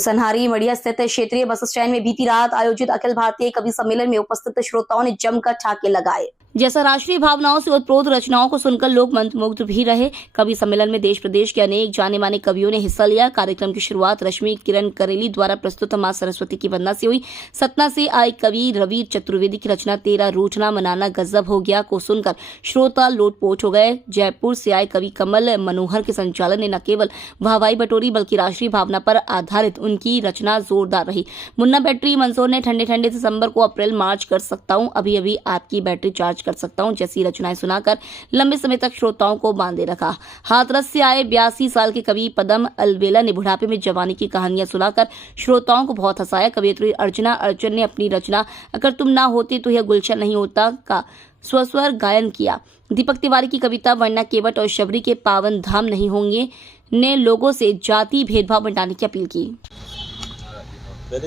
सन्हारी मड़िया स्थित क्षेत्रीय bus stand में बीती रात आयोजित अखिल भारतीय कवि सम्मेलन में उपस्थित श्रोताओं ने जमकर ठाके लगाए। जैसा राष्ट्रीय भावनाओं से ओतप्रोत रचनाओं को सुनकर लोग मंत्रमुग्ध भी रहे। कवि सम्मेलन में देश प्रदेश के अनेक जाने माने कवियों ने हिस्सा लिया। कार्यक्रम की शुरुआत रश्मि किरण करेली द्वारा प्रस्तुत मां सरस्वती की वंदना से हुई। सतना से आए कवि रवि चतुर्वेदी की रचना तेरा रूठना मनाना गजब हो गया को सुनकर श्रोता लोटपोट हो गए। जयपुर से आए कवि कमल मनोहर के संचालन ने न केवल वाहवाही बटोरी बल्कि राष्ट्रीय भावना पर आधारित उनकी रचना जोरदार रही। मुन्ना बैटरी मंसूर ने ठंडे ठंडे दिसंबर को अप्रैल मार्च कर सकता हूँ, अभी अभी आपकी बैटरी चार्ज कर सकता हूँ जैसी रचनाएं सुनाकर लंबे समय तक श्रोताओं को बांधे रखा। हाथरस से आए 82 साल के कवि पदम अलवेला ने बुढ़ापे में जवानी की कहानियां सुनाकर श्रोताओं को बहुत हंसाया। कवियत्री अर्चना अर्चन ने अपनी रचना अगर तुम ना होते तो यह गुलशन नहीं होता का स्वस्वर गायन किया। दीपक तिवारी की कविता वरना केवट और शबरी के पावन धाम नहीं होंगे ने लोगों से जाति भेदभाव मिटाने की अपील की।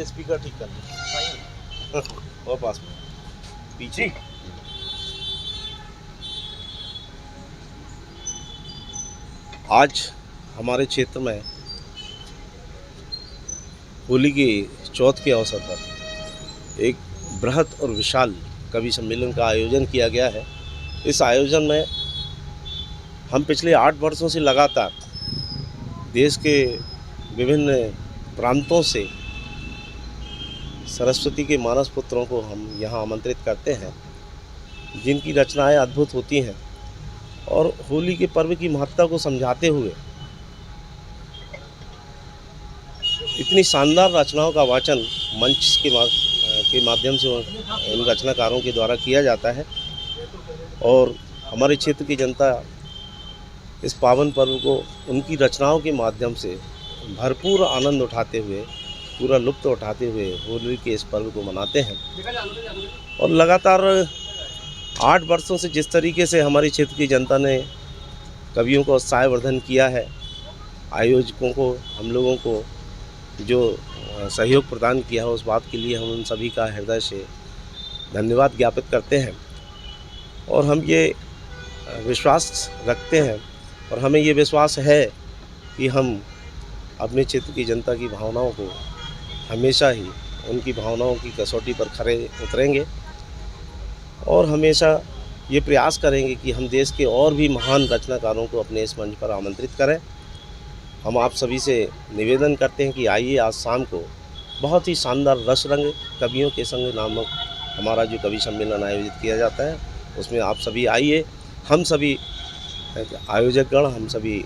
स्पीकर ठीक कर और पास में पीछे आज हमारे क्षेत्र में होली के चौथ के अवसर पर एक बृहद और विशाल कवि सम्मेलन का आयोजन किया गया है। इस आयोजन में हम पिछले 8 वर्षों से लगातार देश के विभिन्न प्रांतों से सरस्वती के मानस पुत्रों को हम यहाँ आमंत्रित करते हैं, जिनकी रचनाएं अद्भुत होती हैं और होली के पर्व की महत्ता को समझाते हुए इतनी शानदार रचनाओं का वाचन मंच के माध्यम से इन रचनाकारों के द्वारा किया जाता है और हमारे क्षेत्र की जनता इस पावन पर्व को उनकी रचनाओं के माध्यम से भरपूर आनंद उठाते हुए, पूरा लुत्फ़ उठाते हुए होली के इस पर्व को मनाते हैं। और लगातार 8 वर्षों से जिस तरीके से हमारे क्षेत्र की जनता ने कवियों को उत्साहवर्धन किया है, आयोजकों को, हम लोगों को जो सहयोग प्रदान किया है, उस बात के लिए हम उन सभी का हृदय से धन्यवाद ज्ञापित करते हैं। और हम ये विश्वास रखते हैं और हमें ये विश्वास है कि हम अपने क्षेत्र की जनता की भावनाओं को हमेशा ही उनकी भावनाओं की कसौटी पर खरे उतरेंगे और हमेशा ये प्रयास करेंगे कि हम देश के और भी महान रचनाकारों को अपने इस मंच पर आमंत्रित करें। हम आप सभी से निवेदन करते हैं कि आइए, आज शाम को बहुत ही शानदार रस रंग कवियों के संग नामक हमारा जो कवि सम्मेलन आयोजित किया जाता है, उसमें आप सभी आइए। हम सभी आयोजकगण, हम सभी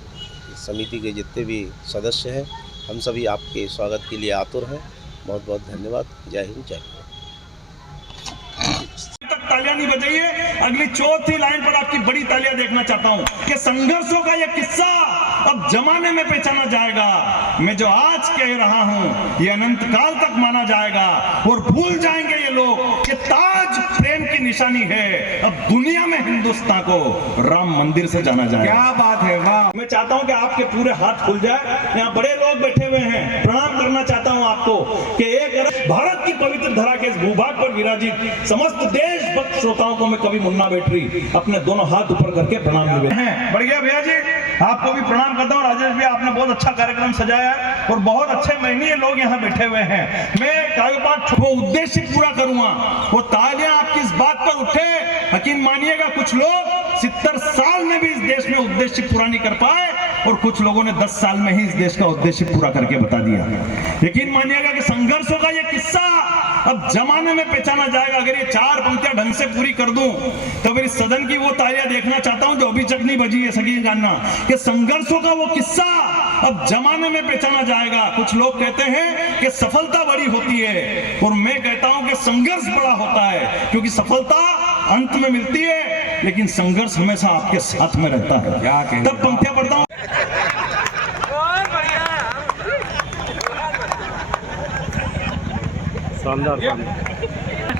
समिति के जितने भी सदस्य हैं, हम सभी आपके स्वागत के लिए आतुर हैं। बहुत बहुत धन्यवाद। जय हिंद, जय भारत। तालियां नहीं बजाइए, अगली चौथी लाइन पर आपकी बड़ी तालियां देखना चाहता हूं कि संघर्षों का यह किस्सा अब जमाने में पहचाना जाएगा। मैं जो आज कह रहा हूं ये अनंत काल तक माना जाएगा और भूल जाएंगे ये लोग कि ताज प्रेम की निशानी है। अब दुनिया में हिंदुस्तान को राम मंदिर से जाना जाएगा। क्या बात है, वाह। मैं चाहता हूं कि आपके पूरे हाथ खुल जाए। यहाँ बड़े लोग बैठे हुए हैं, प्रणाम करना चाहता हूं आपको कि एक भारत की पवित्र धरा के इस भूभाग पर विराजित समस्त देश भक्त श्रोताओं को मैं कवि मुन्ना बैटरी अपने दोनों हाथ ऊपर करके प्रणाम निवेदन हैं। बढ़िया भैया जी, आपको भी प्रणाम करता हूँ। राजेश भैया, आपने बहुत अच्छा कार्यक्रम सजाया है और बहुत अच्छे महीने लोग यहाँ बैठे हुए हैं। मैं कई बात वो उद्देश्य पूरा करूंगा, वो तालियां आपकी इस बात पर उठे। यकीन मानिएगा, कुछ लोग 70 साल में भी इस देश में उद्देश्य पूरा नहीं कर पाए और कुछ लोगों ने 10 साल में ही इस देश का उद्देश्य पूरा करके बता दिया। यकीन मानिएगा कि संघर्षों का ये किस्सा अब जमाने में पहचाना जाएगा। अगर ये 4 पंक्तियां ढंग से पूरी कर दूं तो फिर इस सदन की वो तालियां देखना चाहता हूं जो अभी तक नहीं बजी है। सही जानना कि संघर्षों का वो किस्सा अब जमाने में पहचाना जाएगा। कुछ लोग कहते हैं कि सफलता बड़ी होती है और मैं कहता हूं कि संघर्ष बड़ा होता है, क्योंकि सफलता अंत में मिलती है लेकिन संघर्ष हमेशा आपके साथ में रहता है। तब पंक्तियां पढ़ता हूं।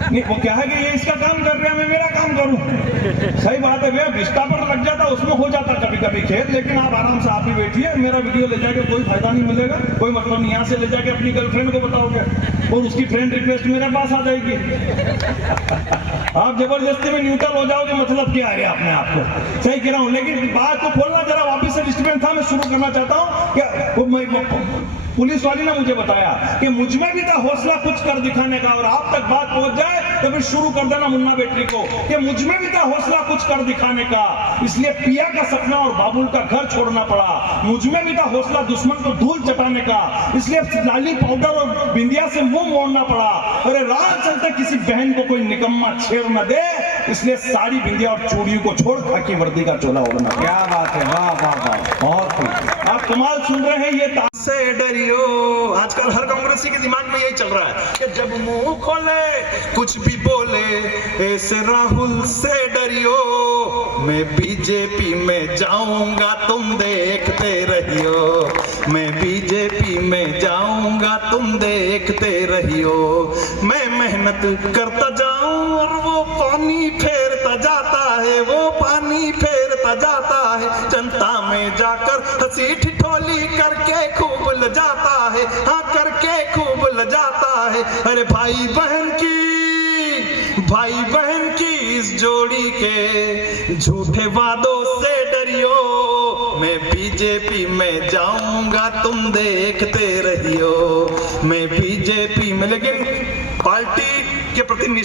नहीं, वो क्या है कि ये इसका काम कर रहा है, मैं मेरा काम करूं। सही बात है भैया, रिश्ता पर लग जाता, उसमें हो जाता कभी कभी खेत। लेकिन आप आराम से आप ही बैठिए, मेरा वीडियो ले जाके कोई फायदा नहीं मिलेगा, कोई मतलब नहीं। यहाँ से ले जाके अपनी गर्लफ्रेंड को बताओगे और उसकी फ्रेंड रिक्वेस्ट मेरे पास आ जाएगी। आप जबरदस्ती में न्यूट्रल हो जाओगे, मतलब क्या है अपने आप को। सही कह रहा हूँ, लेकिन बात को खोलना जरा वापिस से डिस्टर्बेंस था। मैं शुरू करना चाहता हूँ कि पुलिस वाली ने मुझे बताया कि मुझ में भी था हौसला कुछ कर दिखाने का, और आप तक बात पहुंच जाए तो फिर शुरू कर देना मुन्ना बेटरी को कि मुझ में भी था हौसला कुछ कर दिखाने का, इसलिए पिया का सपना और बाबुल का घर छोड़ना पड़ा। मुझ में भी था हौसला दुश्मन को धूल चटाने का, इसलिए लाली पाउडर और बिंदिया से मुंह मोड़ना पड़ा। अरे राह चलते किसी बहन को कोई निकम्मा छेड़ न दे, इसलिए साड़ी बिंदिया और चूड़ियों को छोड़ खाकी वर्दी का चोला ओढ़ना। क्या बात है, वाह वाह वाह, बहुत खूब। आप कमाल सुन रहे हैं, ये से डरियो। आजकल हर कांग्रेसी के दिमाग में यही चल रहा है कि जब मुंह खोले कुछ भी बोले, ऐसे राहुल से डरियो। मैं बीजेपी में जाऊंगा तुम देखते रहियो, मैं बीजेपी में जाऊंगा तुम देखते रहियो। मैं मेहनत करता जाऊं और वो पानी फेरता जाता है, वो पानी फेरता जाता है। जनता में जाकर हंसी ठिठोली करके खूब लजाता है, हाँ करके खूब लजाता है। अरे भाई बहन की इस जोड़ी के झूठे वादों से डरियो। मैं बीजेपी में जाऊंगा तुम देखते रहियो, मैं बीजेपी में। लेकिन पार्टी के प्रति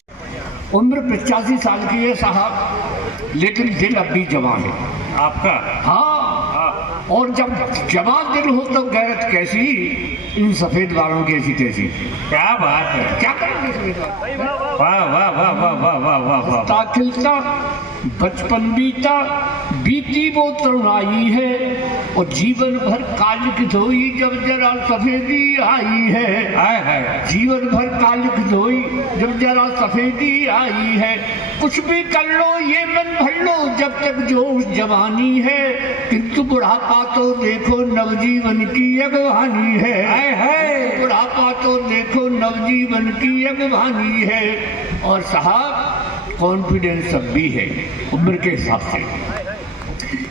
उम्र 85 साल की है साहब, लेकिन दिल अब भी जवान है आपका। हाँ, और जब जवान दिल हो तो गैरत कैसी, इन सफेद बालों की ऐसी तैसी। क्या बात है, क्या करेंगे? वाह वाह वाह वाह वाह वाह वाह वाह। हंसता खिलता बचपन बीता, बीती वो तरुणाई है, और जीवन भर कालिक धोई जब जरा सफेदी आई है। जीवन भर कालिक धोई जब जरा सफेदी आई है। कुछ भी कर लो ये मन भर लो जब तक जोश जवानी है, किंतु बुढ़ापा तो देखो नवजीवन की अगवानी है। बुढ़ापा तो देखो नवजीवन की अगवानी है। और साहब कॉन्फिडेंस सब भी है उम्र के हिसाब से।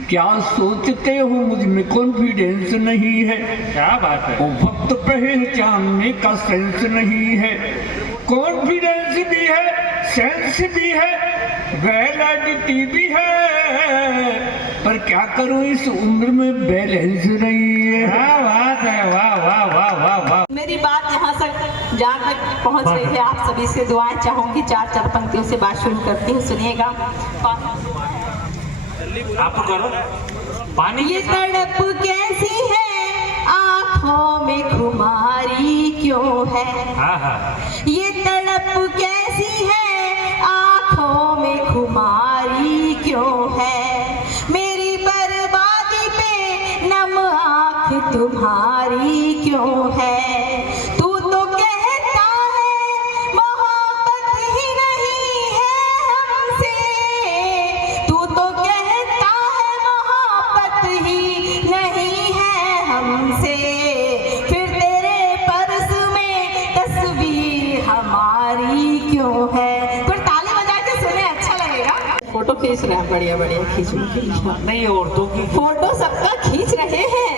क्या सोचते हो मुझ में कॉन्फिडेंस नहीं है? क्या बात है, वो वक्त पहचानने का सेंस नहीं है। कॉन्फिडेंस भी है, सेंस भी है, वैलिडिटी भी है, पर क्या करूं इस उम्र में बैलेंस नहीं है। क्या बात है, वाह वाह वाह वाह वाह। मेरी बात यहाँ तक जहाँ तक पहुँच रही है, आप सभी से दुआएं चाहूंगी। चार पंक्तियों से बात शुरू करती हूँ, सुनिएगा। आप तो करो। पानी ये तड़प कैसी है आँखों में खुमारी क्यों है? हाँ हाँ। ये तड़प कैसी है आँखों में खुमारी क्यों है? मेरी बर्बादी पे नम आँख तुम्हारी क्यों है? तू तो कहता है मोहब्बत ही नहीं है हमसे, तू तो कहता है मोहब्बत ही नहीं है हमसे, फिर तेरे पर्स में तस्वीर हमारी क्यों है? फिर ताली बजा के सुने, अच्छा लगेगा। फोटो खींच रहे हैं, बढ़िया बढ़िया खींच नहीं, औरतों की फोटो सबका खींच रहे हैं,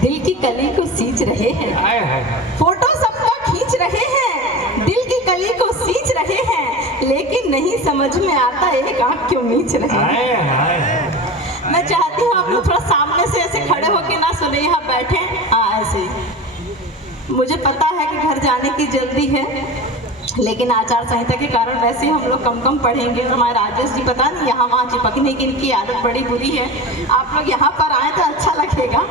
दिल की कली को सींच रहे हैं। फोटो सबका खींच रहे हैं, दिल की कली को सींच रहे हैं, लेकिन नहीं समझ में आता एक आँख क्यों मीच रहे हैं। मैं चाहती हूँ आप लोग थोड़ा सामने से ऐसे खड़े होके ना सुने, यहाँ बैठे। हाँ ऐसे। मुझे पता है कि घर जाने की जल्दी है, लेकिन आचार संहिता के कारण वैसे ही हम लोग कम पढ़ेंगे। हमारे राजेश जी पता नहीं यहाँ वहाँ चिपकने की इनकी आदत बड़ी बुरी है। आप लोग यहाँ पर आए तो अच्छा लगेगा।